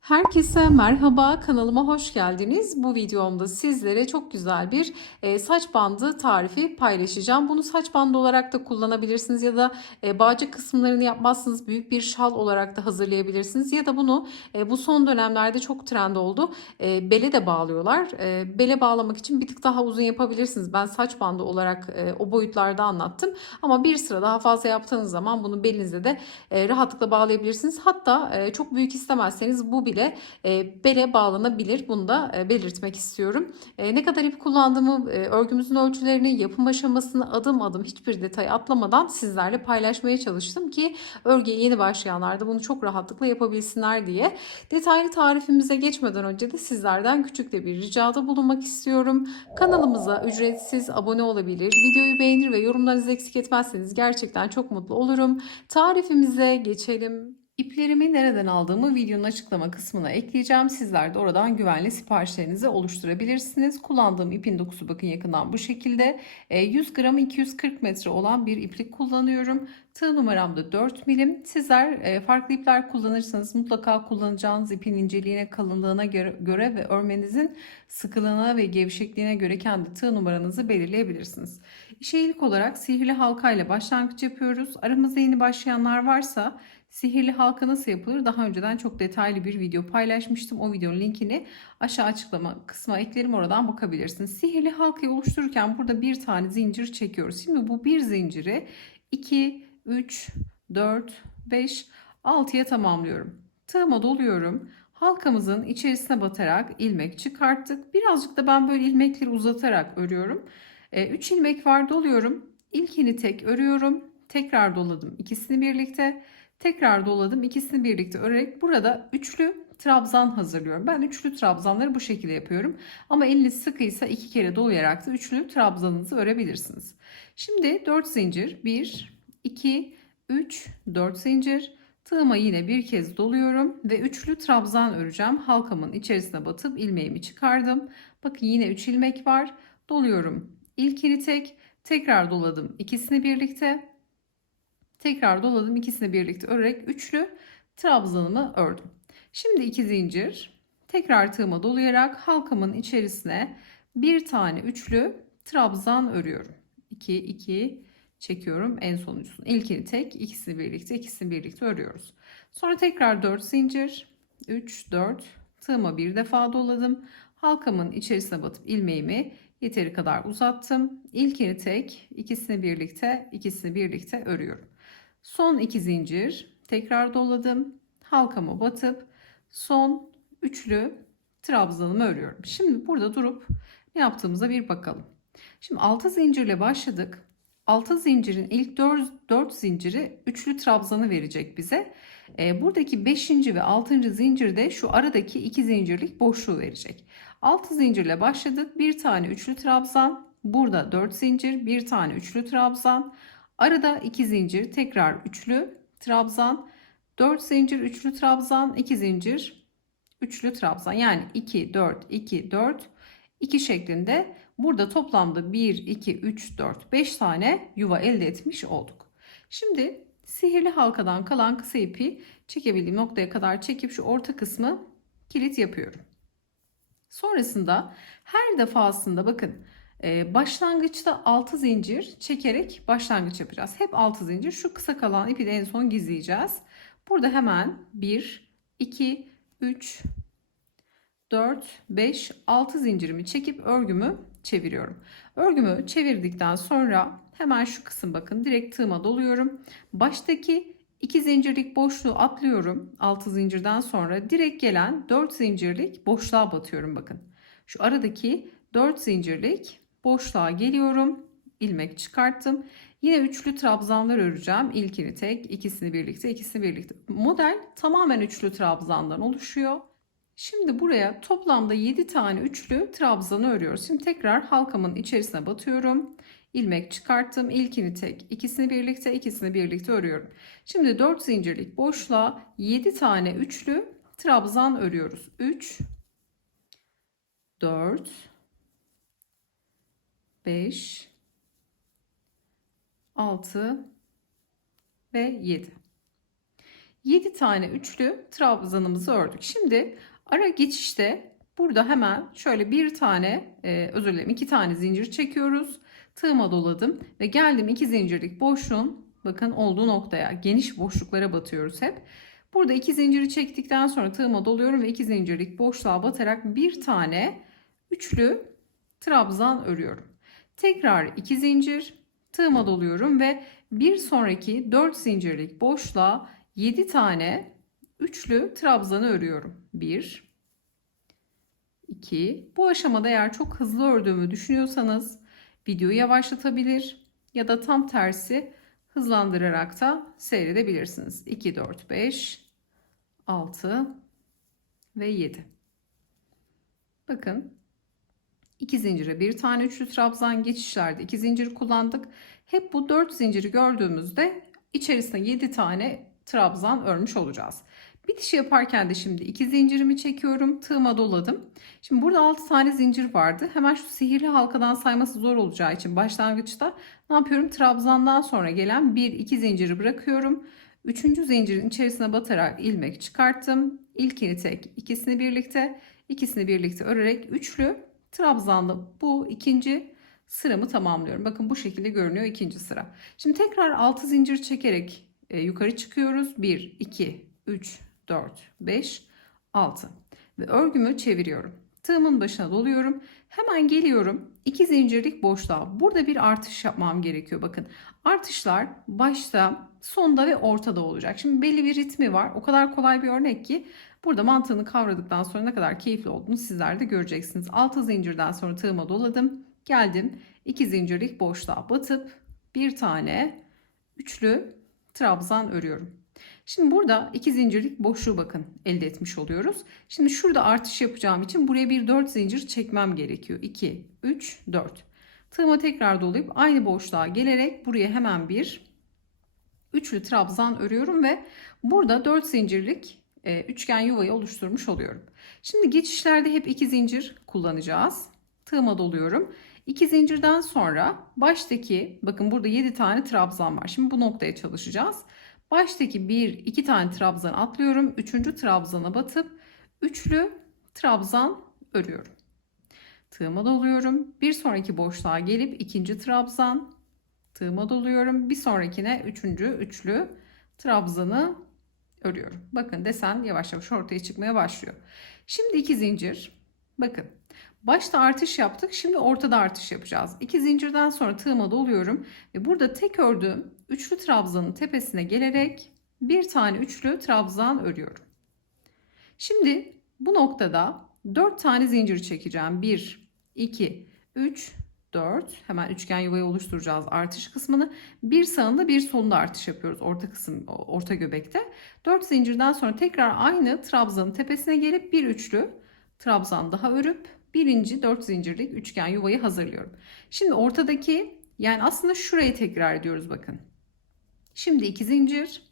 Herkese merhaba, kanalıma hoş geldiniz. Bu videomda sizlere çok güzel bir saç bandı tarifi paylaşacağım. Bunu saç bandı olarak da kullanabilirsiniz ya da bağcık kısımlarını yapmazsınız, büyük bir şal olarak da hazırlayabilirsiniz. Ya da bunu bu son dönemlerde çok trend oldu. Bele de bağlıyorlar. Bele bağlamak için bir tık daha uzun yapabilirsiniz. Ben saç bandı olarak o boyutlarda anlattım. Ama bir sıra daha fazla yaptığınız zaman bunu belinize de rahatlıkla bağlayabilirsiniz. Hatta çok büyük istemezseniz bu bile bele bağlanabilir. Bunu da belirtmek istiyorum. Ne kadar ip kullandığımı, örgümüzün ölçülerini, yapım aşamasını adım adım hiçbir detay atlamadan sizlerle paylaşmaya çalıştım ki örgüye yeni başlayanlar da bunu çok rahatlıkla yapabilsinler diye. Detaylı tarifimize geçmeden önce de sizlerden küçük de bir ricada bulunmak istiyorum. Kanalımıza ücretsiz abone olabilir, videoyu beğenir ve yorumlarınızı eksik etmezseniz gerçekten çok mutlu olurum. Tarifimize geçelim. İplerimi nereden aldığımı videonun açıklama kısmına ekleyeceğim. Sizler de oradan güvenli siparişlerinizi oluşturabilirsiniz. Kullandığım ipin dokusu bakın yakından bu şekilde. 100 gram 240 metre olan bir iplik kullanıyorum. Tığ numaram da 4 milim. Sizler farklı ipler kullanırsanız mutlaka kullanacağınız ipin inceliğine, kalınlığına göre ve örmenizin sıkılığına ve gevşekliğine göre kendi tığ numaranızı belirleyebilirsiniz. İşe ilk olarak sihirli halka ile başlangıç yapıyoruz. Aramızda yeni başlayanlar varsa sihirli halka nasıl yapılır? Daha önceden çok detaylı bir video paylaşmıştım. O videonun linkini aşağı açıklama kısmına eklerim. Oradan bakabilirsiniz. Sihirli halkayı oluştururken burada bir tane zincir çekiyoruz. Şimdi bu bir zinciri 2, 3, 4, 5, 6'ya tamamlıyorum. Tığıma doluyorum. Halkamızın içerisine batarak ilmek çıkarttık. Birazcık da ben böyle ilmekleri uzatarak örüyorum. 3 ilmek var, doluyorum. İlkini tek örüyorum. Tekrar doladım ikisini birlikte. Tekrar doladım. İkisini birlikte örerek burada üçlü trabzan hazırlıyorum. Ben üçlü trabzanları bu şekilde yapıyorum. Ama eliniz sıkıysa iki kere dolayarak da üçlü trabzanınızı örebilirsiniz. Şimdi 4 zincir. 1, 2, 3, 4 zincir. Tığıma yine bir kez doluyorum ve üçlü trabzan öreceğim. Halkamın içerisine batıp ilmeğimi çıkardım. Bakın yine 3 ilmek var. Doluyorum. İlkini tek, tekrar doladım. İkisini birlikte. Tekrar doladım, ikisini birlikte örerek üçlü trabzanımı ördüm. Şimdi 2 zincir tekrar tığıma dolayarak halkamın içerisine bir tane üçlü trabzan örüyorum. 2 2 çekiyorum en sonuncusunu. İlkini tek, ikisini birlikte örüyoruz. Sonra tekrar 4 zincir, 3 4 tığıma bir defa doladım. Halkamın içerisine batıp ilmeğimi yeteri kadar uzattım. İlkini tek, ikisini birlikte örüyorum. Son 2 zincir tekrar doladım. Halkama batıp son üçlü trabzanımı örüyorum. Şimdi burada durup ne yaptığımıza bir bakalım. Şimdi 6 zincirle başladık. 6 zincirin ilk 4 zinciri üçlü trabzanı verecek bize. Buradaki 5. ve 6. zincirde şu aradaki 2 zincirlik boşluğu verecek. 6 zincirle başladık. Bir tane üçlü trabzan. Burada 4 zincir, bir tane üçlü trabzan. Arada 2 zincir, tekrar üçlü trabzan, 4 zincir, üçlü trabzan, 2 zincir, üçlü trabzan. Yani 2 4 2 4 2 şeklinde burada toplamda 1 2 3 4 5 tane yuva elde etmiş olduk. Şimdi sihirli halkadan kalan kısa ipi çekebildiğim noktaya kadar çekip şu orta kısmı kilit yapıyorum. Sonrasında her defasında bakın başlangıçta 6 zincir çekerek başlangıç yapacağız. Hep 6 zincir. Şu kısa kalan ipi de en son gizleyeceğiz. Burada hemen 1, 2, 3, 4, 5, 6 zincirimi çekip örgümü çeviriyorum. Örgümü çevirdikten sonra hemen şu kısım bakın direkt tığıma doluyorum. Baştaki 2 zincirlik boşluğu atlıyorum. 6 zincirden sonra direkt gelen 4 zincirlik boşluğa batıyorum bakın. Şu aradaki 4 zincirlik boşluğa geliyorum. İlmek çıkarttım. Yine üçlü trabzanlar öreceğim. İlkini tek, ikisini birlikte. Model tamamen üçlü trabzandan oluşuyor. Şimdi buraya toplamda 7 tane üçlü trabzanı örüyoruz. Şimdi tekrar halkamın içerisine batıyorum. İlmek çıkarttım. İlkini tek, ikisini birlikte örüyorum. Şimdi 4 zincirlik boşluğa 7 tane üçlü trabzan örüyoruz. 3, 4, 5, 6 ve 7. 7 tane üçlü trabzanımızı ördük. Şimdi ara geçişte burada hemen şöyle bir tane özür dilerim 2 tane zincir çekiyoruz. Tığıma doladım ve geldim 2 zincirlik boşluğun bakın olduğu noktaya, geniş boşluklara batıyoruz hep. Burada 2 zinciri çektikten sonra tığıma doluyorum ve 2 zincirlik boşluğa batarak bir tane üçlü trabzan örüyorum. Tekrar 2 zincir, tığıma doluyorum ve bir sonraki 4 zincirlik boşluğa 7 tane üçlü trabzanı örüyorum. 1 2. Bu aşamada eğer çok hızlı ördüğümü düşünüyorsanız videoyu yavaşlatabilir ya da tam tersi hızlandırarak da seyredebilirsiniz. 2 4 5 6 ve 7. Bakın 2 zincire bir tane üçlü trabzan, geçişlerde 2 zincir kullandık. Hep bu 4 zinciri gördüğümüzde içerisine 7 tane trabzan örmüş olacağız. Bitiş yaparken de şimdi 2 zincirimi çekiyorum. Tığıma doladım. Şimdi burada 6 tane zincir vardı. Hemen şu sihirli halkadan sayması zor olacağı için başlangıçta ne yapıyorum? Trabzandan sonra gelen 1-2 zinciri bırakıyorum. 3. zincirin içerisine batarak ilmek çıkarttım. İlkini tek, ikisini birlikte örerek üçlü trabzanlı bu ikinci sıramı tamamlıyorum. Bakın bu şekilde görünüyor ikinci sıra. Şimdi tekrar 6 zincir çekerek yukarı çıkıyoruz. 1, 2, 3, 4, 5, 6 ve örgümü çeviriyorum. Tığımın başına doluyorum. Hemen geliyorum 2 zincirlik boşluğa. Burada bir artış yapmam gerekiyor. Bakın artışlar başta, sonda ve ortada olacak. Şimdi belli bir ritmi var. O kadar kolay bir örnek ki burada mantığını kavradıktan sonra ne kadar keyifli olduğunu sizler de göreceksiniz. 6 zincirden sonra tığıma doladım. Geldim 2 zincirlik boşluğa batıp bir tane üçlü trabzan örüyorum. Şimdi burada 2 zincirlik boşluğu bakın elde etmiş oluyoruz. Şimdi şurada artış yapacağım için buraya bir 4 zincir çekmem gerekiyor. 2, 3, 4. Tığıma tekrar dolayıp aynı boşluğa gelerek buraya hemen bir üçlü trabzan örüyorum ve burada 4 zincirlik üçgen yuvayı oluşturmuş oluyorum. Şimdi geçişlerde hep 2 zincir kullanacağız. Tığıma doluyorum. 2 zincirden sonra baştaki bakın burada 7 tane trabzan var. Şimdi bu noktaya çalışacağız. Baştaki 1-2 tane trabzan atlıyorum. 3. trabzana batıp üçlü trabzan örüyorum. Tığıma doluyorum. Bir sonraki boşluğa gelip ikinci trabzan, tığıma doluyorum. Bir sonrakine üçlü trabzanı örüyorum. Bakın desen yavaş yavaş ortaya çıkmaya başlıyor. Şimdi 2 zincir. Bakın başta artış yaptık. Şimdi ortada artış yapacağız. 2 zincirden sonra tığıma doluyorum ve burada tek ördüğüm üçlü trabzanın tepesine gelerek bir tane üçlü trabzan örüyorum. Şimdi bu noktada 4 tane zincir çekeceğim. 1 2 3 4. Hemen üçgen yuvayı oluşturacağız artış kısmını. Bir sağında bir solunda artış yapıyoruz orta kısım, orta göbekte. 4 zincirden sonra tekrar aynı trabzanın tepesine gelip bir üçlü trabzan daha örüp birinci 4 zincirlik üçgen yuvayı hazırlıyorum. Şimdi ortadaki, yani aslında şurayı tekrar ediyoruz bakın. Şimdi 2 zincir,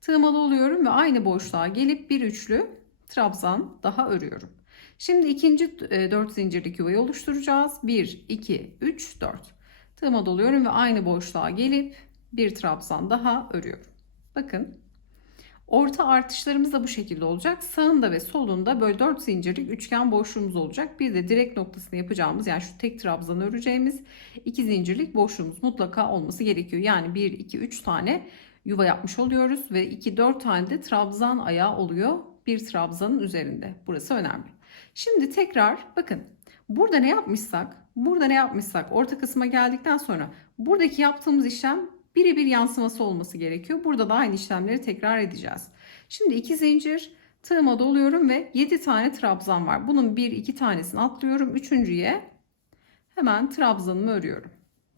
tığıma doluyorum ve aynı boşluğa gelip bir üçlü trabzan daha örüyorum. Şimdi ikinci 4 zincirlik yuvayı oluşturacağız. 1, 2, 3, 4. Tığıma doluyorum ve aynı boşluğa gelip bir trabzan daha örüyorum. Bakın orta artışlarımız da bu şekilde olacak. Sağında ve solunda böyle 4 zincirlik üçgen boşluğumuz olacak. Bir de direkt noktasını yapacağımız, yani şu tek trabzanı öreceğimiz 2 zincirlik boşluğumuz mutlaka olması gerekiyor. Yani 1, 2, 3 tane yuva yapmış oluyoruz ve 2, 4 tane de trabzan ayağı oluyor bir trabzanın üzerinde. Burası önemli. Şimdi tekrar bakın burada ne yapmışsak orta kısma geldikten sonra buradaki yaptığımız işlem birebir yansıması olması gerekiyor. Burada da aynı işlemleri tekrar edeceğiz. Şimdi 2 zincir, tığıma doluyorum ve 7 tane trabzan var. Bunun 1-2 tanesini atlıyorum. Üçüncüye hemen trabzanımı örüyorum.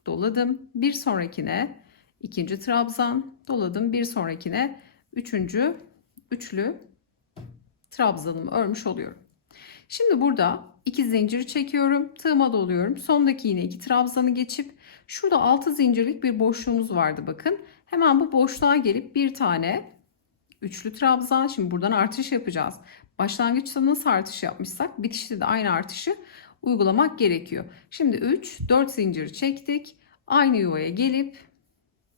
Doladım. Bir sonrakine ikinci trabzan, doladım. Bir sonrakine üçüncü üçlü trabzanımı örmüş oluyorum. Şimdi burada 2 zincir çekiyorum. Tığıma doluyorum. Sondaki yine 2 trabzanı geçip şurada 6 zincirlik bir boşluğumuz vardı bakın. Hemen bu boşluğa gelip bir tane üçlü trabzan. Şimdi buradan artış yapacağız. Başlangıçta nasıl artış yapmışsak bitişte de aynı artışı uygulamak gerekiyor. Şimdi 3 4 zincir çektik. Aynı yuvaya gelip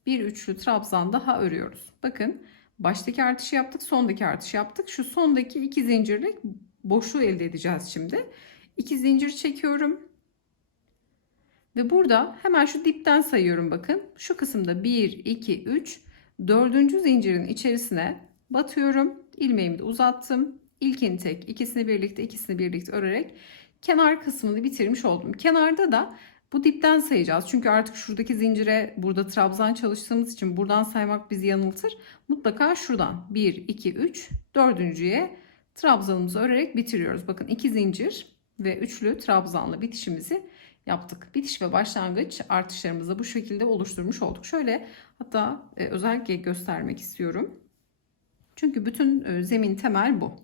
bir üçlü trabzan daha örüyoruz. Bakın Baştaki artışı yaptık, sondaki artışı yaptık. Şu sondaki 2 zincirlik boşluğu elde edeceğiz şimdi. 2 zincir çekiyorum. Ve burada hemen şu dipten sayıyorum bakın. Şu kısımda 1, 2, 3, 4. zincirin içerisine batıyorum. İlmeğimi de uzattım. İlkini tek, ikisini birlikte örerek kenar kısmını bitirmiş oldum. Kenarda da bu dipten sayacağız. Çünkü artık şuradaki zincire burada trabzan çalıştığımız için buradan saymak bizi yanıltır. Mutlaka şuradan 1, 2, 3, dördüncüye trabzanımızı örerek bitiriyoruz. Bakın 2 zincir ve üçlü trabzanla bitişimizi yaptık. Bitiş ve başlangıç artışlarımızı bu şekilde oluşturmuş olduk. Şöyle hatta özellikle göstermek istiyorum. Çünkü bütün zemin temel bu.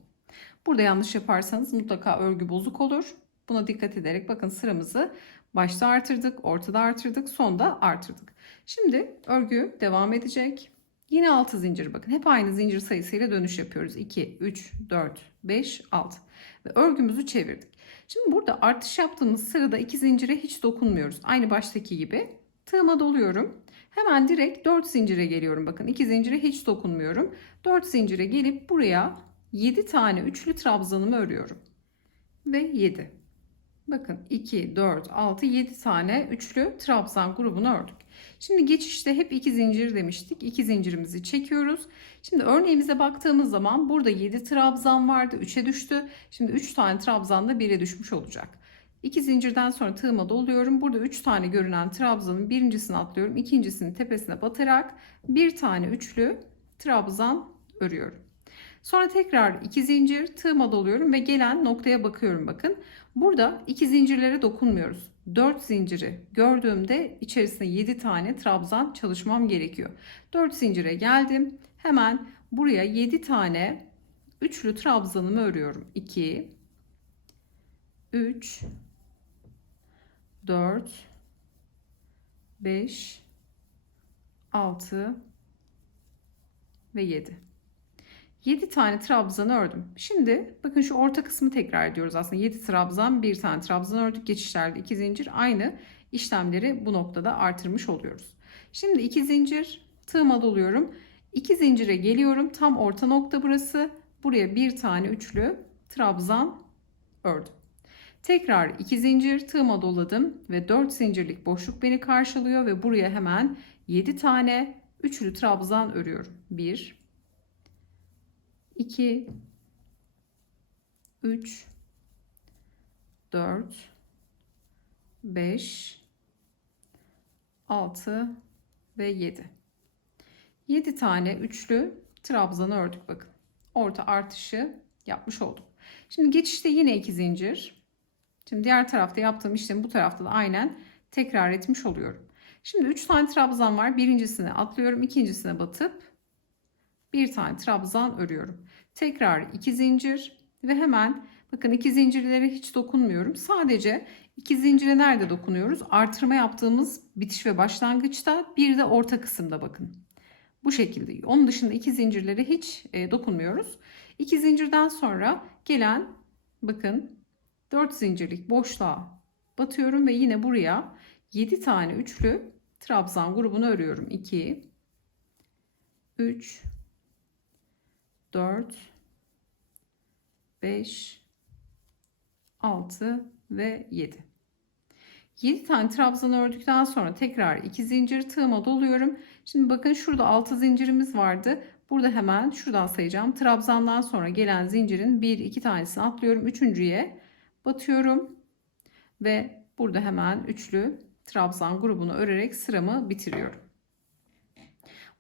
Burada yanlış yaparsanız mutlaka örgü bozuk olur. Buna dikkat ederek bakın sıramızı başta artırdık, ortada artırdık, sonda artırdık. Şimdi örgü devam edecek. Yine 6 zincir bakın. Hep aynı zincir sayısıyla dönüş yapıyoruz. 2, 3, 4, 5, 6. Ve örgümüzü çevirdik. Şimdi burada artış yaptığımız sırada 2 zincire hiç dokunmuyoruz. Aynı baştaki gibi. Tığıma doluyorum. Hemen direkt 4 zincire geliyorum. Bakın 2 zincire hiç dokunmuyorum. 4 zincire gelip buraya 7 tane üçlü trabzanımı örüyorum. Ve 7. Bakın 2, 4, 6, 7 tane üçlü trabzan grubunu ördük. Şimdi geçişte hep 2 zincir demiştik. 2 zincirimizi çekiyoruz. Şimdi örneğimize baktığımız zaman burada 7 trabzan vardı. 3'e düştü. Şimdi 3 tane trabzan da 1'e düşmüş olacak. 2 zincirden sonra tığıma doluyorum. Burada 3 tane görünen trabzanın birincisini atlıyorum. İkincisini tepesine batarak bir tane üçlü trabzan örüyorum. Sonra tekrar 2 zincir tığıma doluyorum ve gelen noktaya bakıyorum bakın. Burada 2 zincirlere dokunmuyoruz. 4 zinciri gördüğümde içerisine 7 tane trabzan çalışmam gerekiyor. 4 zincire geldim. Hemen buraya 7 tane üçlü trabzanımı örüyorum. 2 3 4 5 6 ve 7. 7 tane trabzanı ördüm. Şimdi bakın şu orta kısmı tekrar ediyoruz aslında. 7 trabzan, 1 tane trabzan ördük. Geçişlerde 2 zincir, aynı işlemleri bu noktada artırmış oluyoruz. Şimdi 2 zincir tığıma doluyorum. 2 zincire geliyorum. Tam orta nokta burası. Buraya bir tane üçlü trabzan ördüm. Tekrar 2 zincir tığıma doladım ve 4 zincirlik boşluk beni karşılıyor ve buraya hemen 7 tane üçlü trabzan örüyorum. 1 2 3 4 5 6 ve 7. 7 tane üçlü trabzanı ördük bakın. Orta artışı yapmış olduk. Şimdi geçişte yine 2 zincir. Şimdi diğer tarafta yaptığım işlemi bu tarafta da aynen tekrar etmiş oluyorum. Şimdi 3 tane trabzan var. Birincisine atlıyorum, ikincisine batıp bir tane trabzan örüyorum. Tekrar 2 zincir ve hemen bakın 2 zincirlere hiç dokunmuyorum. Sadece 2 zincire nerede dokunuyoruz? Artırma yaptığımız bitiş ve başlangıçta, bir de orta kısımda bakın. Bu şekilde. Onun dışında 2 zincirlere hiç dokunmuyoruz. 2 zincirden sonra gelen bakın 4 zincirlik boşluğa batıyorum ve yine buraya 7 tane üçlü trabzan grubunu örüyorum. 2 3 4 5 6 ve 7. 7 tane trabzan ördükten sonra tekrar 2 zincir tığıma doluyorum. Şimdi bakın şurada 6 zincirimiz vardı. Burada hemen şuradan sayacağım. Trabzandan sonra gelen zincirin 1 2 tanesini atlıyorum. Üçüncüye batıyorum ve burada hemen üçlü trabzan grubunu örerek sıramı bitiriyorum.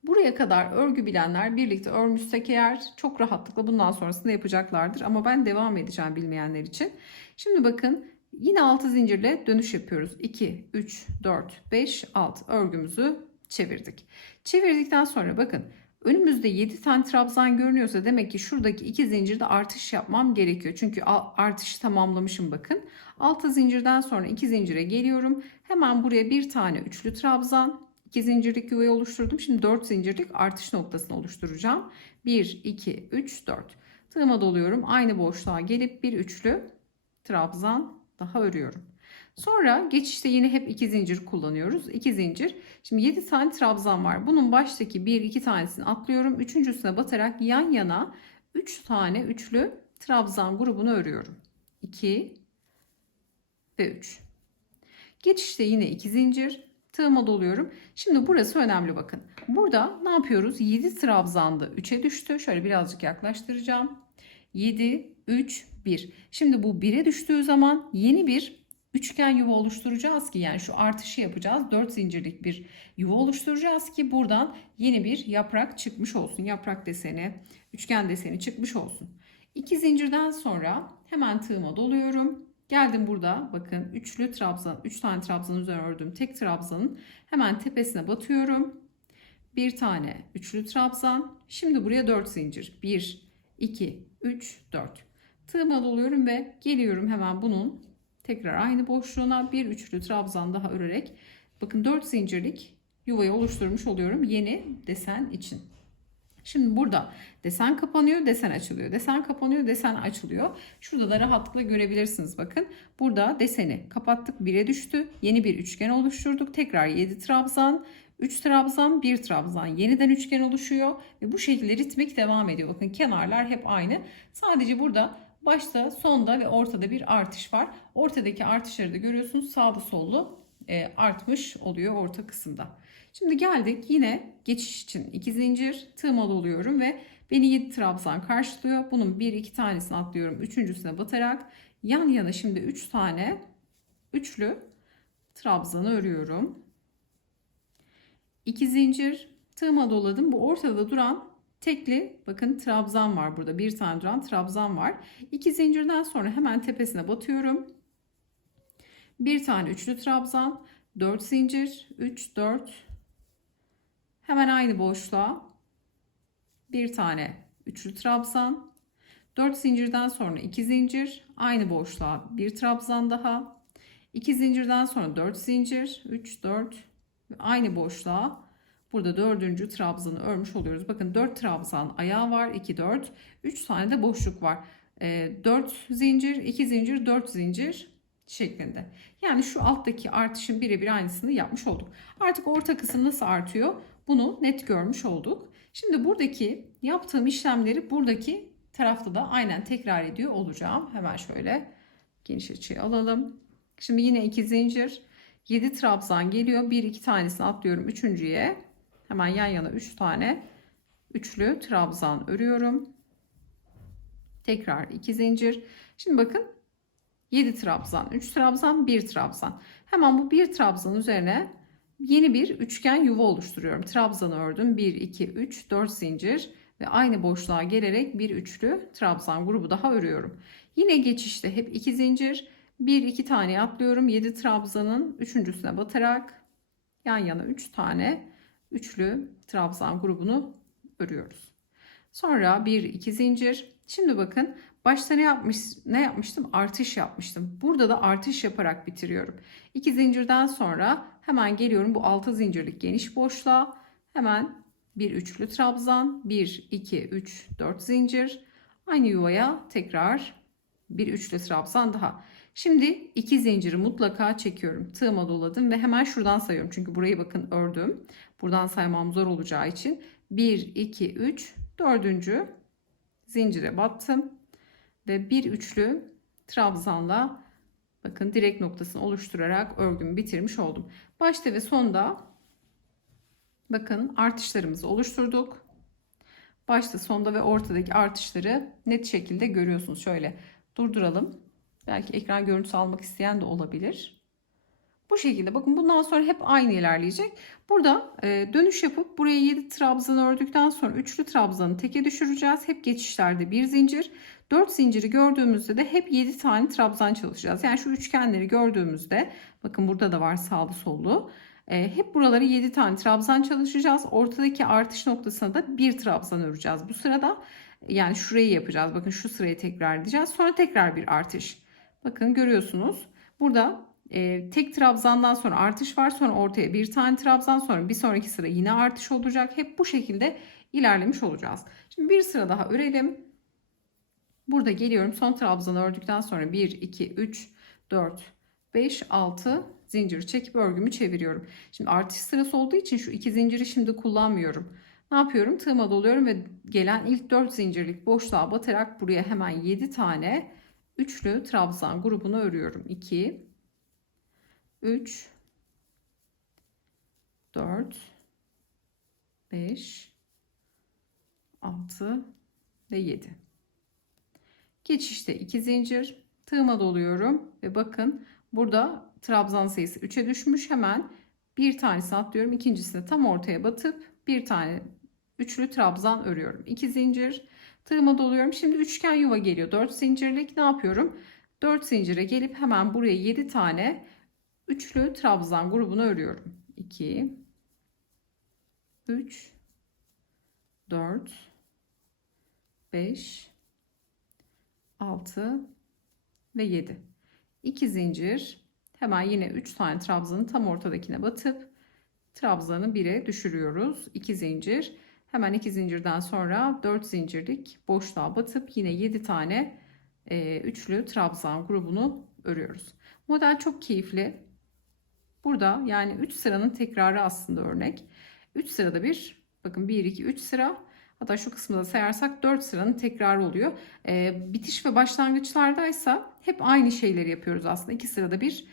Buraya kadar örgü bilenler birlikte örmüşsek eğer çok rahatlıkla bundan sonrasında yapacaklardır. Ama ben devam edeceğim bilmeyenler için. Şimdi bakın yine 6 zincirle dönüş yapıyoruz. 2, 3, 4, 5, 6 örgümüzü çevirdik. Çevirdikten sonra bakın önümüzde 7 tane trabzan görünüyorsa demek ki şuradaki 2 zincirde artış yapmam gerekiyor. Çünkü artışı tamamlamışım bakın. 6 zincirden sonra 2 zincire geliyorum. Hemen buraya bir tane üçlü trabzan. 2 zincirlik yuvayı oluşturdum. Şimdi 4 zincirlik artış noktasını oluşturacağım. 1, 2, 3, 4. Tığıma doluyorum. Aynı boşluğa gelip bir üçlü trabzan daha örüyorum. Sonra geçişte yine hep 2 zincir kullanıyoruz. 2 zincir. Şimdi 7 tane trabzan var. Bunun baştaki 1-2 tanesini atlıyorum. Üçüncüsüne batarak yan yana 3 tane üçlü trabzan grubunu örüyorum. 2 ve 3. Geçişte yine 2 zincir. Tığıma doluyorum. Şimdi burası önemli bakın. Burada ne yapıyoruz? 7 trabzandı. 3'e düştü. Şöyle birazcık yaklaştıracağım. 7, 3, 1. Şimdi bu 1'e düştüğü zaman yeni bir üçgen yuva oluşturacağız ki yani şu artışı yapacağız. 4 zincirlik bir yuva oluşturacağız ki buradan yeni bir yaprak çıkmış olsun. Yaprak deseni, üçgen deseni çıkmış olsun. 2 zincirden sonra hemen tığıma doluyorum. Geldim burada bakın üçlü trabzan, 3 tane trabzan üzerine ördüm. Tek trabzanın hemen tepesine batıyorum. Bir tane üçlü trabzan. Şimdi buraya 4 zincir. 1, 2, 3, 4. Tığıma doluyorum ve geliyorum hemen bunun tekrar aynı boşluğuna bir üçlü trabzan daha örerek bakın 4 zincirlik yuvayı oluşturmuş oluyorum yeni desen için. Şimdi burada desen kapanıyor, desen açılıyor. Desen kapanıyor, desen açılıyor. Şurada da rahatlıkla görebilirsiniz bakın. Burada deseni kapattık, 1'e düştü. Yeni bir üçgen oluşturduk. Tekrar 7 trabzan, 3 trabzan, 1 trabzan. Yeniden üçgen oluşuyor ve bu şekilde ritmik devam ediyor. Bakın kenarlar hep aynı. Sadece burada başta, sonda ve ortada bir artış var. Ortadaki artışları da görüyorsunuz. Sağlı sollu artmış oluyor orta kısımda. Şimdi geldik yine geçiş için 2 zincir tığıma doluyorum ve beni 7 trabzan karşılıyor. Bunun 1-2 tanesini atlıyorum. Üçüncüsüne batarak yan yana şimdi 3 tane üçlü trabzanı örüyorum. 2 zincir tığıma doladım. Bu ortada duran tekli bakın trabzan var burada. Bir tane duran trabzan var. 2 zincirden sonra hemen tepesine batıyorum. Bir tane üçlü trabzan, 4 zincir, 3, 4. Hemen aynı boşluğa bir tane üçlü trabzan, 4 zincirden sonra 2 zincir, aynı boşluğa bir trabzan daha, 2 zincirden sonra 4 zincir, 3, 4 ve aynı boşluğa burada 4. trabzanı örmüş oluyoruz. Bakın 4 trabzan ayağı var, 2, 4, 3 tane de boşluk var. 4 zincir, 2 zincir, 4 zincir şeklinde. Yani şu alttaki artışın birebir aynısını yapmış olduk. Artık orta kısım nasıl artıyor? Bunu net görmüş olduk. Şimdi buradaki yaptığım işlemleri buradaki tarafta da aynen tekrar ediyor olacağım. Hemen şöyle geniş açıyı alalım. Şimdi yine 2 zincir, 7 trabzan geliyor. 1-2 tanesini atlıyorum üçüncüye. Hemen yan yana 3 tane üçlü trabzan örüyorum. Tekrar 2 zincir. Şimdi bakın 7 trabzan, 3 trabzan, 1 trabzan. Hemen bu 1 trabzan üzerine yeni bir üçgen yuva oluşturuyorum. Trabzanı ördüm. 1, 2, 3, 4 zincir ve aynı boşluğa gelerek bir üçlü trabzan grubu daha örüyorum. Yine geçişte hep 2 zincir, 1-2 tane atlıyorum. 7 trabzanın üçüncüsüne batarak yan yana 3 tane üçlü trabzan grubunu örüyoruz. Sonra 1-2 zincir. Şimdi bakın başta ne yapmıştım? Artış yapmıştım. Burada da artış yaparak bitiriyorum. 2 zincirden sonra hemen geliyorum bu 6 zincirlik geniş boşluğa. Hemen bir üçlü trabzan. 1, 2, 3, 4 zincir. Aynı yuvaya tekrar bir üçlü trabzan daha. Şimdi 2 zinciri mutlaka çekiyorum. Tığıma doladım ve hemen şuradan sayıyorum. Çünkü burayı bakın ördüm. Buradan saymam zor olacağı için 1, 2, 3, 4. zincire battım ve bir üçlü trabzanla bakın direk noktasını oluşturarak örgümü bitirmiş oldum. Başta ve sonda bakın artışlarımızı oluşturduk. Başta, sonda ve ortadaki artışları net şekilde görüyorsunuz. Şöyle durduralım. Belki ekran görüntüsü almak isteyen de olabilir. Bu şekilde bakın bundan sonra hep aynı ilerleyecek. Burada dönüş yapıp buraya 7 trabzan ördükten sonra üçlü trabzanı teke düşüreceğiz. Hep geçişlerde bir zincir. 4 zinciri gördüğümüzde de hep 7 tane trabzan çalışacağız. Yani şu üçgenleri gördüğümüzde bakın burada da var sağlı sollu. Hep buraları 7 tane trabzan çalışacağız. Ortadaki artış noktasına da bir trabzan öreceğiz. Bu sırada yani şurayı yapacağız. Bakın şu sırayı tekrar edeceğiz. Sonra tekrar bir artış. Bakın görüyorsunuz. Burada tek trabzandan sonra artış var. Sonra ortaya bir tane trabzan, sonra bir sonraki sıra yine artış olacak. Hep bu şekilde ilerlemiş olacağız. Şimdi bir sıra daha örelim. Burada geliyorum son trabzanı ördükten sonra 1, 2, 3, 4, 5, 6 zincir çekip örgümü çeviriyorum. Şimdi artış sırası olduğu için şu 2 zinciri şimdi kullanmıyorum. Ne yapıyorum? Tığıma doluyorum ve gelen ilk 4 zincirlik boşluğa batarak buraya hemen 7 tane üçlü trabzan grubunu örüyorum. 2, 3, 4, 5, 6 ve 7. Geçişte 2 zincir, tığıma doluyorum ve bakın burada trabzan sayısı 3'e düşmüş. Hemen bir tanesini atlıyorum, ikincisini tam ortaya batıp bir tane üçlü trabzan örüyorum. 2 zincir, tığıma doluyorum. Şimdi üçgen yuva geliyor, 4 zincirlik. Ne yapıyorum? 4 zincire gelip hemen buraya 7 tane üçlü trabzan grubunu örüyorum. 2, 3, 4, 5, 6 ve 7. 2 zincir, hemen yine 3 tane trabzanın tam ortadakine batıp trabzanı 1'e düşürüyoruz. 2 zincir, hemen 2 zincirden sonra 4 zincirlik boşluğa batıp yine 7 tane üçlü trabzan grubunu örüyoruz. Model çok keyifli. Burada yani 3 sıranın tekrarı aslında örnek. 3 sırada bir, bakın 1 2 3 sıra, hatta şu kısmı da sayarsak 4 sıranın tekrarı oluyor. Bitiş ve başlangıçlardaysa hep aynı şeyleri yapıyoruz aslında. 2 sırada bir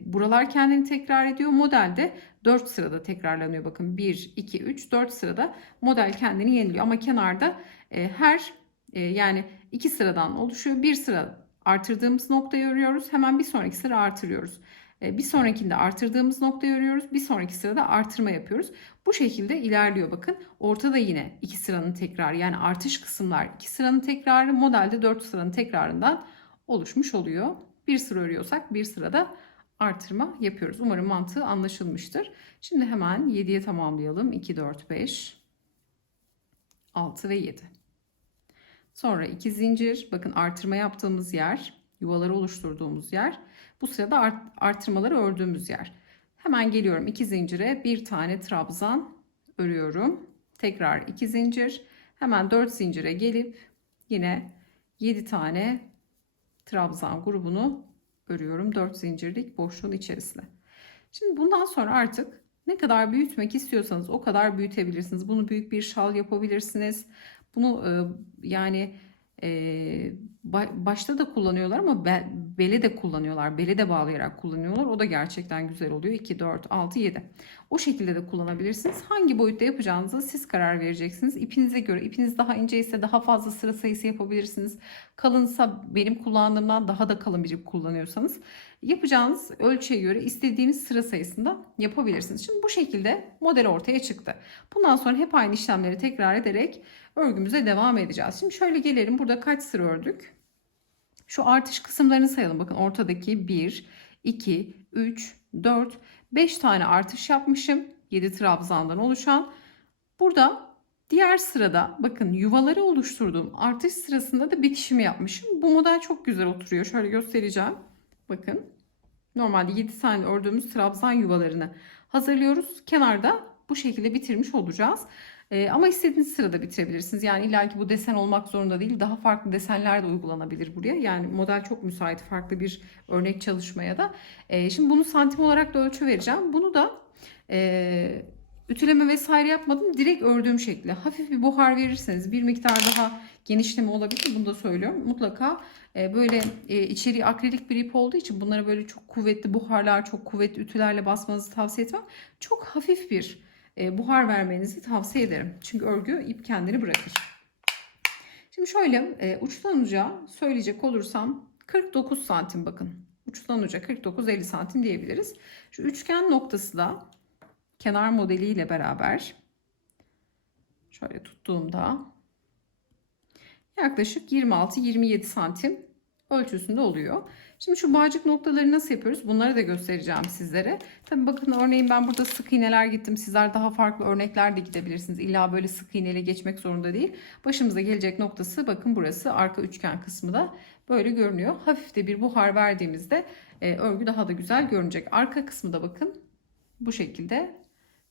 buralar kendini tekrar ediyor. Modelde 4 sırada tekrarlanıyor. Bakın 1 2 3 4 sırada model kendini yeniliyor. Ama kenarda her yani 2 sıradan oluşuyor. Bir sıra artırdığımız noktayı örüyoruz. Hemen bir sonraki sıra artırıyoruz. Bir sonrakinde artırdığımız noktayı örüyoruz. Bir sonraki sırada artırma yapıyoruz. Bu şekilde ilerliyor bakın. Ortada yine 2 sıranın tekrarı, yani artış kısımlar 2 sıranın tekrarı, modelde 4 sıranın tekrarından oluşmuş oluyor. Bir sıra örüyorsak bir sırada artırma yapıyoruz. Umarım mantığı anlaşılmıştır. Şimdi hemen 7'ye tamamlayalım. 2 4 5 6 ve 7. Sonra 2 zincir, bakın artırma yaptığımız yer, yuvaları oluşturduğumuz yer. Bu sırada artırmaları ördüğümüz yer. Hemen geliyorum 2 zincire, bir tane trabzan örüyorum. Tekrar 2 zincir. Hemen 4 zincire gelip yine 7 tane trabzan grubunu örüyorum 4 zincirlik boşluğun içerisine. Şimdi bundan sonra artık ne kadar büyütmek istiyorsanız o kadar büyütebilirsiniz. Bunu büyük bir şal yapabilirsiniz. Bunu yani başta da kullanıyorlar ama bele de kullanıyorlar. Bele de bağlayarak kullanıyorlar. O da gerçekten güzel oluyor. 2, 4, 6, 7. O şekilde de kullanabilirsiniz. Hangi boyutta yapacağınıza siz karar vereceksiniz. İpinize göre. İpiniz daha ince ise daha fazla sıra sayısı yapabilirsiniz. Kalınsa, benim kullandığımdan daha da kalın bir ip kullanıyorsanız yapacağınız ölçüye göre istediğiniz sıra sayısında yapabilirsiniz. Şimdi bu şekilde model ortaya çıktı. Bundan sonra hep aynı işlemleri tekrar ederek örgümüze devam edeceğiz. Şimdi şöyle gelelim. Burada kaç sıra ördük? Şu artış kısımlarını sayalım. Bakın ortadaki 1, 2, 3, 4, 5 tane artış yapmışım. 7 trabzandan oluşan. Burada diğer sırada bakın yuvaları oluşturduğum artış sırasında da bitişimi yapmışım. Bu model çok güzel oturuyor. Şöyle göstereceğim. Bakın. Normalde 7 tane ördüğümüz trabzan yuvalarını hazırlıyoruz. Kenarda bu şekilde bitirmiş olacağız. Ama istediğiniz sırada bitirebilirsiniz. Yani illaki bu desen olmak zorunda değil. Daha farklı desenler de uygulanabilir buraya. Yani model çok müsait farklı bir örnek çalışmaya da. Şimdi bunu santim olarak da ölçü vereceğim. Bunu da ütüleme vesaire yapmadım. Direkt ördüğüm şekli. Hafif bir buhar verirseniz bir miktar daha genişleme olabilir. Bunu da söylüyorum. Mutlaka böyle içeriği akrilik bir ip olduğu için bunlara böyle çok kuvvetli buharlar, çok kuvvetli ütülerle basmanızı tavsiye etmem. Çok hafif bir buhar vermenizi tavsiye ederim. Çünkü örgü ip kendini bırakır. Şimdi şöyle uçtan uca söyleyecek olursam 49 santim bakın. Uçtan uca 49-50 santim diyebiliriz. Şu üçgen noktası da kenar modeliyle beraber şöyle tuttuğumda yaklaşık 26-27 santim ölçüsünde oluyor. Şimdi şu bağcık noktaları nasıl yapıyoruz? Bunları da göstereceğim sizlere. Tabii bakın örneğin ben burada sık iğneler gittim. Sizler daha farklı örnekler de gidebilirsiniz. İlla böyle sık iğneyle geçmek zorunda değil. Başımıza gelecek noktası bakın burası. Arka üçgen kısmı da böyle görünüyor. Hafif de bir buhar verdiğimizde örgü daha da güzel görünecek. Arka kısmı da bakın bu şekilde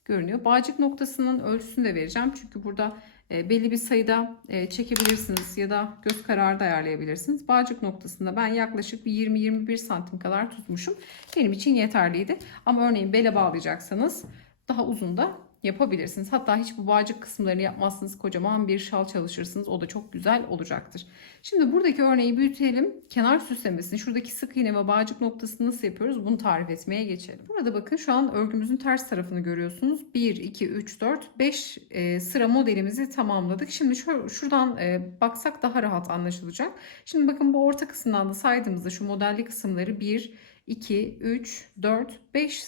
görünüyor. Bağcık noktasının ölçüsünü de vereceğim. Çünkü burada belli bir sayıda çekebilirsiniz ya da göz kararı da ayarlayabilirsiniz. Bağcık noktasında ben yaklaşık bir 20-21 santim kadar tutmuşum. Benim için yeterliydi. Ama örneğin bele bağlayacaksanız daha uzun da yapabilirsiniz. Hatta hiç bu bağcık kısımlarını yapmazsınız. Kocaman bir şal çalışırsınız. O da çok güzel olacaktır. Şimdi buradaki örneği büyütelim. Kenar süslemesini, şuradaki sık iğne ve bağcık noktasını nasıl yapıyoruz? Bunu tarif etmeye geçelim. Burada bakın şu an örgümüzün ters tarafını görüyorsunuz. 1, 2, 3, 4, 5 sıra modelimizi tamamladık. Şimdi şuradan baksak daha rahat anlaşılacak. Şimdi bakın bu orta kısımdan da saydığımızda şu modelli kısımları 1, 2, 3, 4, 5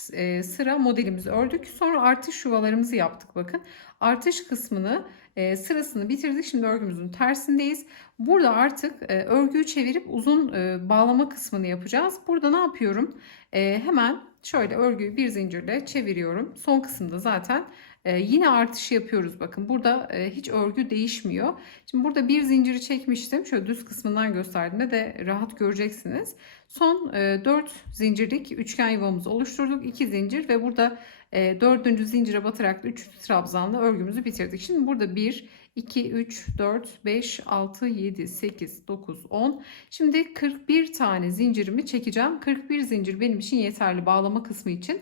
sıra modelimizi ördük. Sonra artış yuvalarımızı yaptık bakın. Artış kısmını sırasını bitirdik. Şimdi örgümüzün tersindeyiz. Burada artık örgüyü çevirip uzun bağlama kısmını yapacağız. Burada ne yapıyorum? Hemen şöyle örgüyü bir zincirle çeviriyorum. Son kısımda zaten yine artışı yapıyoruz. Bakın burada hiç örgü değişmiyor. Şimdi burada bir zinciri çekmiştim. Şöyle düz kısmından gösterdiğimde de rahat göreceksiniz. Son 4 zincirlik üçgen yuvamızı oluşturduk. 2 zincir ve burada 4. zincire batarak 3 trabzanla örgümüzü bitirdik. Şimdi burada 1, 2, 3, 4, 5, 6, 7, 8, 9, 10. Şimdi 41 tane zincirimi çekeceğim. 41 zincir benim için yeterli bağlama kısmı için.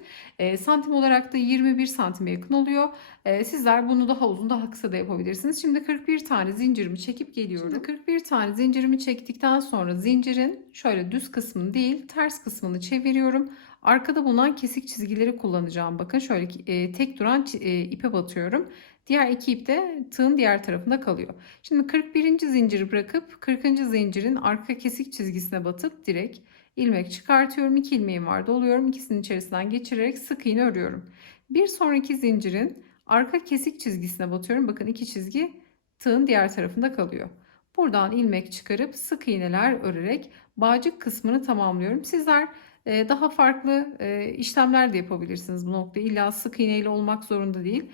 Santim olarak da 21 santime yakın oluyor. Sizler bunu daha uzun daha kısa da yapabilirsiniz. Şimdi 41 tane zincirimi çekip geliyorum. Şimdi 41 tane zincirimi çektikten sonra zincirin şöyle düz kısmını değil ters kısmını çeviriyorum. Arkada bulunan kesik çizgileri kullanacağım. Bakın şöyle tek duran ipe batıyorum. Diğer iki ip de tığın diğer tarafında kalıyor. Şimdi 41. zinciri bırakıp 40. zincirin arka kesik çizgisine batıp direkt ilmek çıkartıyorum. 2 ilmeğim var, doluyorum. İkisinin içerisinden geçirerek sık iğne örüyorum. Bir sonraki zincirin arka kesik çizgisine batıyorum. Bakın iki çizgi tığın diğer tarafında kalıyor. Buradan ilmek çıkarıp sık iğneler örerek bağcık kısmını tamamlıyorum. Sizler daha farklı işlemler de yapabilirsiniz bu noktayı. İlla sık iğneyle olmak zorunda değil.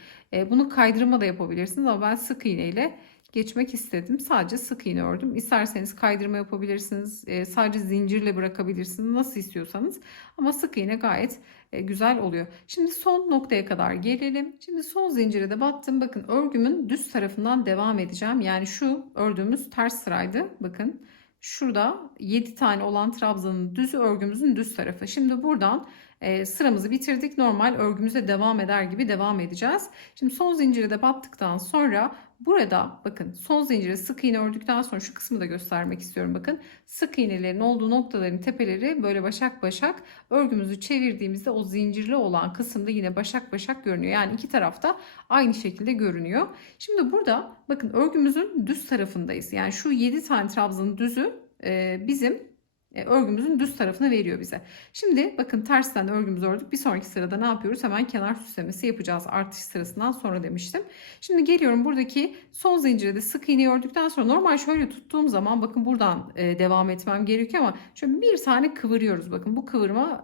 Bunu kaydırma da yapabilirsiniz ama ben sık iğneyle geçmek istedim. Sadece sık iğne ördüm. İsterseniz kaydırma yapabilirsiniz. Sadece zincirle bırakabilirsiniz. Nasıl istiyorsanız. Ama sık iğne gayet güzel oluyor. Şimdi son noktaya kadar gelelim. Şimdi son zincire de battım. Bakın örgümün düz tarafından devam edeceğim. Yani şu ördüğümüz ters sıraydı. Bakın. Şurada 7 tane olan trabzanın düzü örgümüzün düz tarafı. Şimdi buradan sıramızı bitirdik. Normal örgümüze devam eder gibi devam edeceğiz. Şimdi son zincire de battıktan sonra burada bakın son zincire sık iğne ördükten sonra şu kısmı da göstermek istiyorum. Bakın sık iğnelerin olduğu noktaların tepeleri böyle başak başak, örgümüzü çevirdiğimizde o zincirli olan kısımda yine başak başak görünüyor. Yani iki tarafta aynı şekilde görünüyor. Şimdi burada bakın örgümüzün düz tarafındayız. Yani şu 7 tane trabzanın düzü bizim örgümüzün düz tarafını veriyor bize. Şimdi bakın tersten örgümüzü ördük. Bir sonraki sırada ne yapıyoruz? Hemen kenar süslemesi yapacağız. Artış sırasından sonra demiştim. Şimdi geliyorum buradaki son zincire de sık iğne ördükten sonra normal şöyle tuttuğum zaman bakın buradan devam etmem gerekiyor ama şöyle bir tane kıvırıyoruz. Bakın bu kıvırma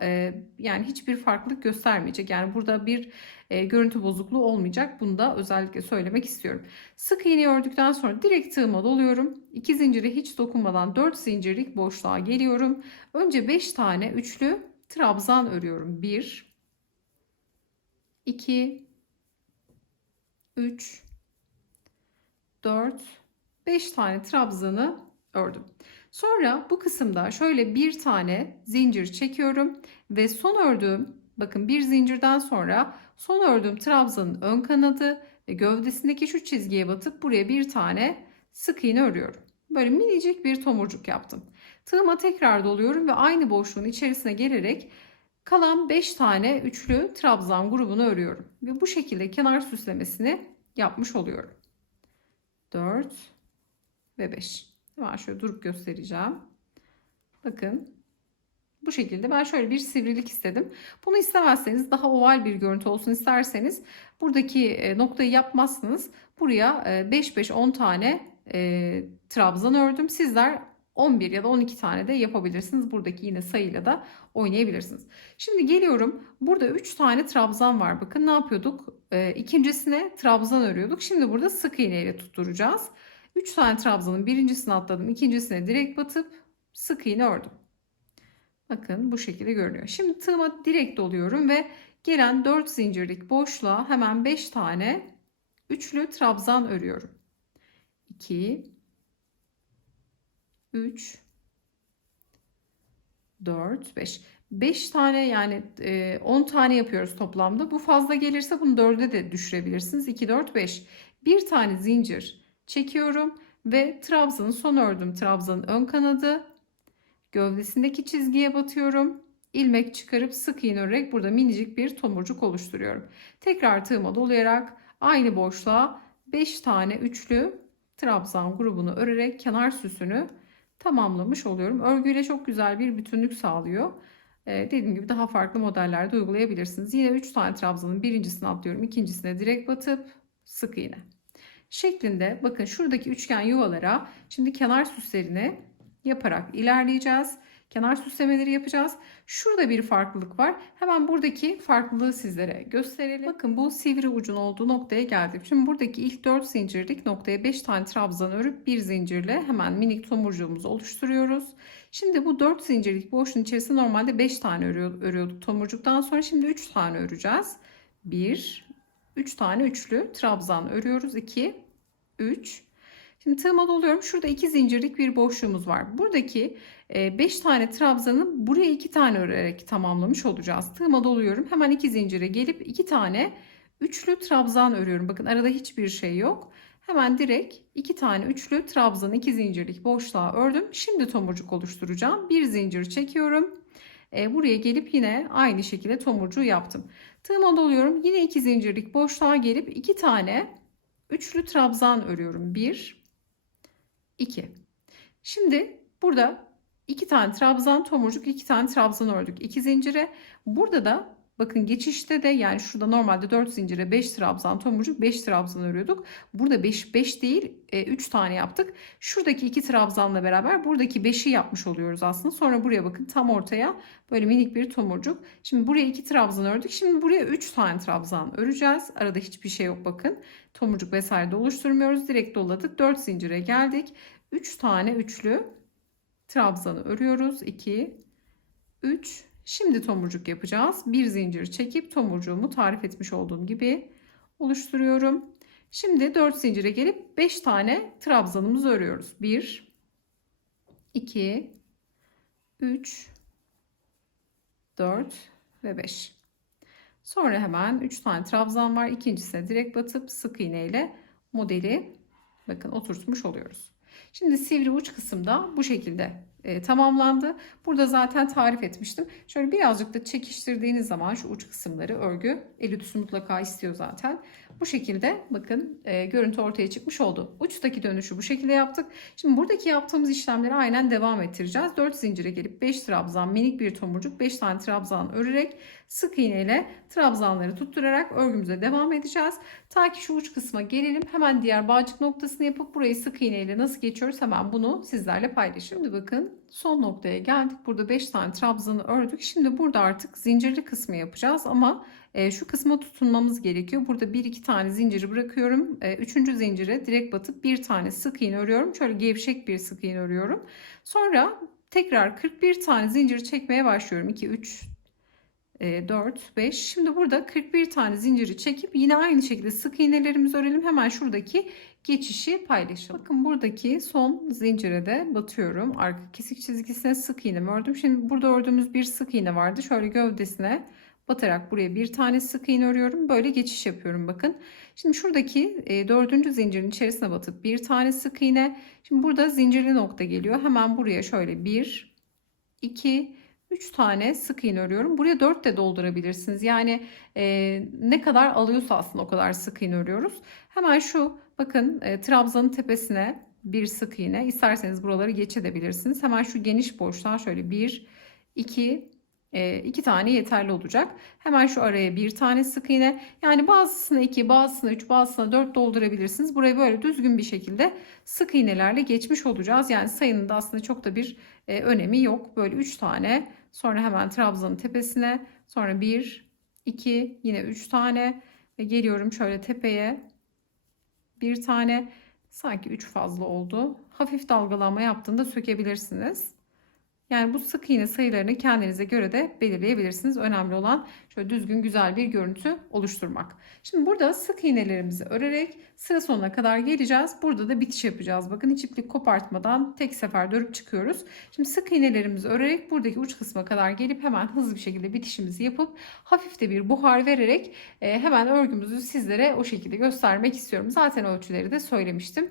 yani hiçbir farklılık göstermeyecek. Yani burada bir görüntü bozukluğu olmayacak. Bunu da özellikle söylemek istiyorum. Sık iğne ördükten sonra direkt tığıma doluyorum. 2 zincire hiç dokunmadan 4 zincirlik boşluğa geliyorum. Önce 5 tane üçlü trabzan örüyorum. 1 2 3 4 5 tane trabzanı ördüm. Sonra bu kısımda şöyle bir tane zincir çekiyorum ve son ördüğüm bakın bir zincirden sonra son ördüğüm trabzanın ön kanadı ve gövdesindeki şu çizgiye batıp buraya bir tane sık iğne örüyorum. Böyle minicik bir tomurcuk yaptım. Tığıma tekrar doluyorum ve aynı boşluğun içerisine gelerek kalan 5 tane üçlü trabzan grubunu örüyorum. Ve bu şekilde kenar süslemesini yapmış oluyorum. 4 ve 5. Hemen şöyle durup göstereceğim. Bakın bu şekilde ben şöyle bir sivrilik istedim. Bunu istemezseniz daha oval bir görüntü olsun isterseniz buradaki noktayı yapmazsınız. Buraya 5-5-10 tane trabzan ördüm. Sizler 11 ya da 12 tane de yapabilirsiniz. Buradaki yine sayıyla da oynayabilirsiniz. Şimdi geliyorum. Burada 3 tane trabzan var. Bakın ne yapıyorduk? İkincisine trabzan örüyorduk. Şimdi burada sık iğne ile tutturacağız. 3 tane trabzanın birincisini atladım. İkincisine direkt batıp sık iğne ördüm. Bakın bu şekilde görünüyor. Şimdi tığıma direkt doluyorum ve gelen 4 zincirlik boşluğa hemen 5 tane üçlü trabzan örüyorum. 2, 3, 4, 5. 5 tane yani 10 tane yapıyoruz toplamda. Bu fazla gelirse bunu 4'e de düşürebilirsiniz. 2, 4, 5. Bir tane zincir çekiyorum ve trabzanın son ördüğüm trabzanın ön kanadı gövdesindeki çizgiye batıyorum. İlmek çıkarıp sık iğne örerek burada minicik bir tomurcuk oluşturuyorum. Tekrar tığıma dolayarak aynı boşluğa 5 tane üçlü trabzan grubunu örerek kenar süsünü tamamlamış oluyorum. Örgüyle çok güzel bir bütünlük sağlıyor. Dediğim gibi daha farklı modellerde uygulayabilirsiniz. Yine 3 tane trabzanın birincisine atlıyorum. İkincisine direkt batıp sık iğne şeklinde, bakın şuradaki üçgen yuvalara şimdi kenar süslerini yaparak ilerleyeceğiz. Kenar süslemeleri yapacağız. Şurada bir farklılık var. Hemen buradaki farklılığı sizlere gösterelim. Bakın bu sivri ucun olduğu noktaya geldim. Şimdi buradaki ilk 4 zincirlik noktaya 5 tane trabzan örüp bir zincirle hemen minik tomurcuğumuzu oluşturuyoruz. Şimdi bu 4 zincirlik boşluğun içerisinde normalde 5 tane örüyorduk tomurcuktan sonra. Şimdi 3 tane öreceğiz. 1, 3 tane üçlü trabzan örüyoruz. 2, 3. Şimdi tığıma doluyorum. Şurada 2 zincirlik bir boşluğumuz var. Buradaki 5 tane trabzanı buraya 2 tane örerek tamamlamış olacağız. Tığıma doluyorum. Hemen 2 zincire gelip 2 tane üçlü trabzan örüyorum. Bakın arada hiçbir şey yok. Hemen direkt 2 tane üçlü trabzan 2 zincirlik boşluğa ördüm. Şimdi tomurcuk oluşturacağım. Bir zincir çekiyorum. Buraya gelip yine aynı şekilde tomurcuğu yaptım. Tığıma doluyorum. Yine 2 zincirlik boşluğa gelip 2 tane üçlü trabzan örüyorum. 1, 2. Şimdi burada 2 tane trabzan tomurcuk, 2 tane trabzan ördük. 2 zincire. Burada da bakın geçişte de yani şurada normalde 4 zincire 5 trabzan tomurcuk, 5 trabzan örüyorduk. Burada 5 değil 3 tane yaptık. Şuradaki 2 trabzanla beraber buradaki 5'i yapmış oluyoruz aslında. Sonra buraya bakın tam ortaya böyle minik bir tomurcuk. Şimdi buraya 2 trabzan ördük. Şimdi buraya 3 tane trabzan öreceğiz. Arada hiçbir şey yok bakın. Tomurcuk vesaire de oluşturmuyoruz. Direkt doladık. 4 zincire geldik. 3 tane üçlü trabzanı örüyoruz. 2, 3. Şimdi tomurcuk yapacağız. Bir zincir çekip tomurcuğumu tarif etmiş olduğum gibi oluşturuyorum. Şimdi 4 zincire gelip 5 tane trabzanımızı örüyoruz. 1, 2, 3, 4 ve 5. Sonra hemen 3 tane trabzan var. İkincisine direkt batıp sık iğne ile modeli bakın oturtmuş oluyoruz. Şimdi sivri uç kısımda bu şekilde tamamlandı. Burada zaten tarif etmiştim. Şöyle birazcık da çekiştirdiğiniz zaman şu uç kısımları örgü el ütüsü mutlaka istiyor zaten. Bu şekilde bakın görüntü ortaya çıkmış oldu. Uçtaki dönüşü bu şekilde yaptık. Şimdi buradaki yaptığımız işlemleri aynen devam ettireceğiz. 4 zincire gelip 5 trabzan minik bir tomurcuk 5 tane trabzan örerek sık iğne ile trabzanları tutturarak örgümüze devam edeceğiz. Ta ki şu uç kısma gelelim. Hemen diğer bağcık noktasını yapıp burayı sık iğne ile nasıl geçiyoruz hemen bunu sizlerle paylaşıyorum. Şimdi bakın son noktaya geldik. Burada 5 tane trabzanı ördük. Şimdi burada artık zincirli kısmı yapacağız ama şu kısma tutunmamız gerekiyor. Burada 1-2 tane zinciri bırakıyorum. 3. zincire direkt batıp bir tane sık iğne örüyorum. Şöyle gevşek bir sık iğne örüyorum. Sonra tekrar 41 tane zincir çekmeye başlıyorum. 2, 3, 4, 5. Şimdi burada 41 tane zinciri çekip yine aynı şekilde sık iğnelerimizi örelim. Hemen şuradaki geçişi paylaşalım. Bakın buradaki son zincire de batıyorum. Arka kesik çizgisine sık iğnemi ördüm. Şimdi burada ördüğümüz bir sık iğne vardı. Şöyle gövdesine batarak buraya bir tane sık iğne örüyorum. Böyle geçiş yapıyorum bakın. Şimdi şuradaki 4. zincirin içerisine batıp bir tane sık iğne. Şimdi burada zincirli nokta geliyor. Hemen buraya şöyle 1, 2, 3 tane sık iğne örüyorum. Buraya 4 de doldurabilirsiniz. Yani ne kadar alıyorsa aslında o kadar sık iğne örüyoruz. Hemen şu bakın trabzanın tepesine bir sık iğne. İsterseniz buraları geçebilirsiniz. Hemen şu geniş boşluğa şöyle 1, 2, 2 tane yeterli olacak. Hemen şu araya bir tane sık iğne. Yani bazısına 2, bazısına 3, bazısına 4 doldurabilirsiniz. Burayı böyle düzgün bir şekilde sık iğnelerle geçmiş olacağız. Yani sayının da aslında çok da bir önemi yok. Böyle 3 tane. Sonra hemen trabzanın tepesine. Sonra 1, 2, yine 3 tane. Ve geliyorum şöyle tepeye. Bir tane. Sanki 3 fazla oldu. Hafif dalgalanma yaptığında sökebilirsiniz. Yani bu sık iğne sayılarını kendinize göre de belirleyebilirsiniz. Önemli olan şöyle şöyle düzgün güzel bir görüntü oluşturmak. Şimdi burada sık iğnelerimizi örerek sıra sonuna kadar geleceğiz. Burada da bitiş yapacağız. Bakın hiç iplik kopartmadan tek sefer örüp çıkıyoruz. Şimdi sık iğnelerimizi örerek buradaki uç kısma kadar gelip hemen hızlı bir şekilde bitişimizi yapıp hafif de bir buhar vererek hemen örgümüzü sizlere o şekilde göstermek istiyorum. Zaten ölçüleri de söylemiştim.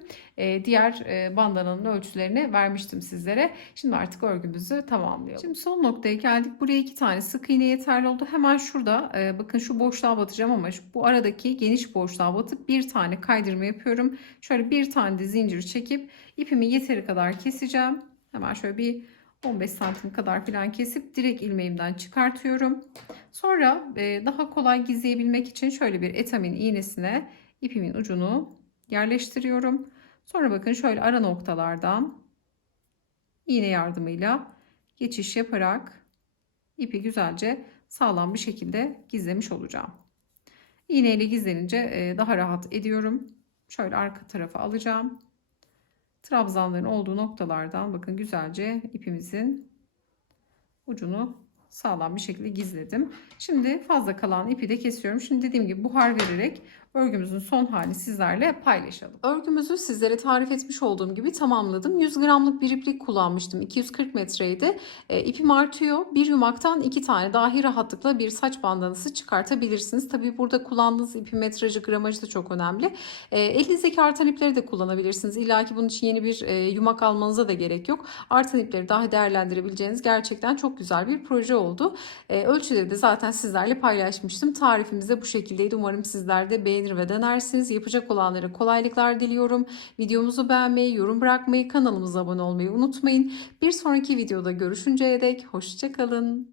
Diğer bandananın ölçülerini vermiştim sizlere. Şimdi artık örgümüzü tamamlayalım. Şimdi son noktaya geldik. Buraya 2 tane sık iğne yeterli oldu. Hemen şurada bakın şu boşluğa batacağım ama bu aradaki geniş boşluğa batıp bir tane kaydırma yapıyorum. Şöyle bir tane de zincir çekip ipimi yeteri kadar keseceğim. Hemen şöyle bir 15 santim kadar falan kesip direkt ilmeğimden çıkartıyorum. Sonra daha kolay gizleyebilmek için şöyle bir etamin iğnesine ipimin ucunu yerleştiriyorum. Sonra bakın şöyle ara noktalardan iğne yardımıyla geçiş yaparak ipi güzelce sağlam bir şekilde gizlemiş olacağım. İğne ile gizlenince daha rahat ediyorum. Şöyle arka tarafa alacağım. Trabzanların olduğu noktalardan bakın güzelce ipimizin ucunu sağlam bir şekilde gizledim. Şimdi fazla kalan ipi de kesiyorum. Şimdi dediğim gibi buhar vererek örgümüzün son halini sizlerle paylaşalım. Örgümüzü sizlere tarif etmiş olduğum gibi tamamladım. 100 gramlık bir iplik kullanmıştım. 240 metreydi. İpim artıyor. Bir yumaktan 2 tane dahi rahatlıkla bir saç bandanası çıkartabilirsiniz. Tabii burada kullandığınız ipin metrajı, gramajı da çok önemli. Elinizdeki artan ipleri de kullanabilirsiniz. İlla ki bunun için yeni bir yumak almanıza da gerek yok. Artan ipleri daha değerlendirebileceğiniz gerçekten çok güzel bir proje oldu. Ölçüleri de zaten sizlerle paylaşmıştım. Tarifimiz de bu şekildeydi. Umarım sizler de beğenir ve denersiniz. Yapacak olanlara kolaylıklar diliyorum. Videomuzu beğenmeyi, yorum bırakmayı, kanalımıza abone olmayı unutmayın. Bir sonraki videoda görüşünceye dek hoşça kalın.